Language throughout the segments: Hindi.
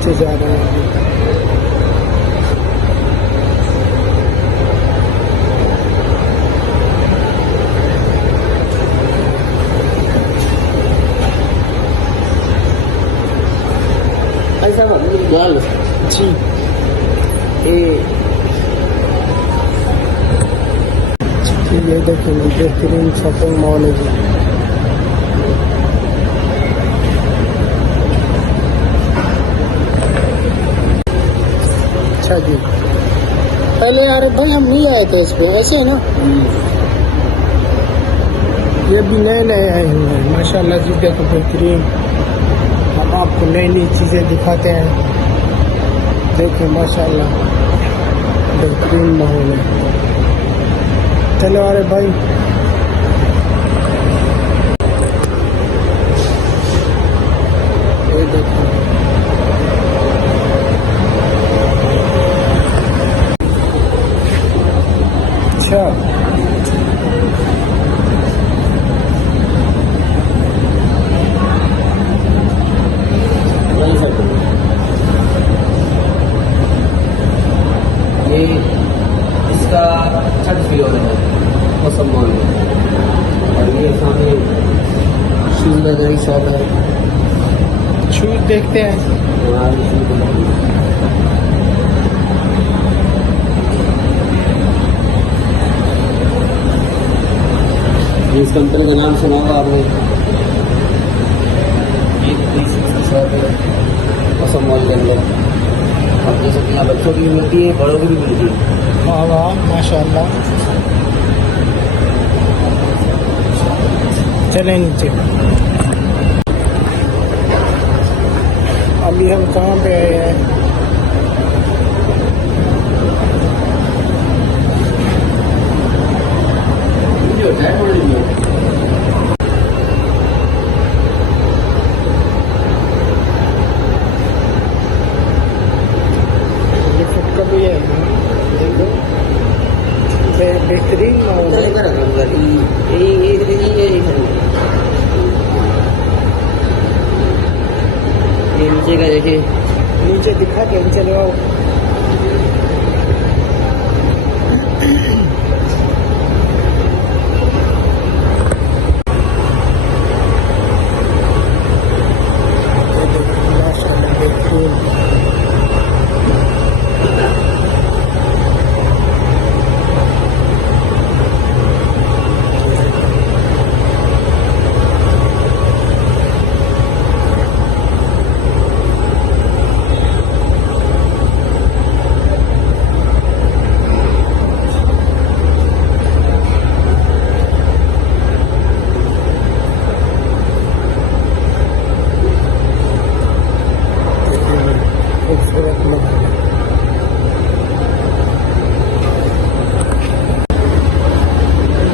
नीचे जा रहे हैं अभी। जी ये देखिए बेहतरीन शॉपिंग मॉल है जी। अच्छा जी, पहले यार भाई हम नहीं आए थे इस पे, ऐसे है ना? ये भी नए नए आए हुए हैं माशाल्लाह जी। देखो बेहतरीन, हम आपको नई नई चीज़ें दिखाते हैं। देखिए माशाल्लाह बेहतरीन माहौल है। चलो अरे भाई ये देखो, अच्छा ये इसका छठ फ्लोर है मौसम मॉल में, और ये सामने शूज वगैरह की शॉप है। शूज देखते हैं। इस कंपनी का नाम सुना होगा आपने, ये 360 की शॉप है मौसम मॉल के अंदर। आप देख सकते हैं बच्चों की भी मिलती है, बड़ों की भी मिलती है। वाह वाह माशाल्लाह। चले नीचे। अभी हम कहाँ पे आए हैं? भी है बेहतरीन माहौल है। ये नीचे का देखिए, नीचे दिखा के चलो आओ। माशाल्लाह बेहतरीन।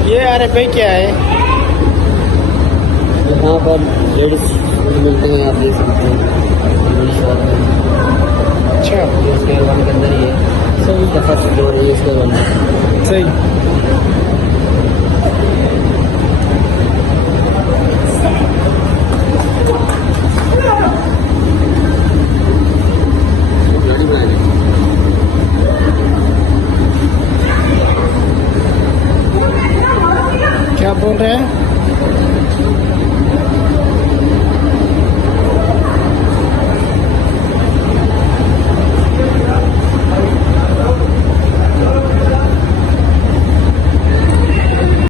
ये अरे भाई क्या है? यहाँ पर लेडीज मिलते हैं, आप देख सकते हैं शॉप है। अच्छा इसके वन के अंदर ही है। सही का फर्स्ट फ्लोर है इसके वन। सही।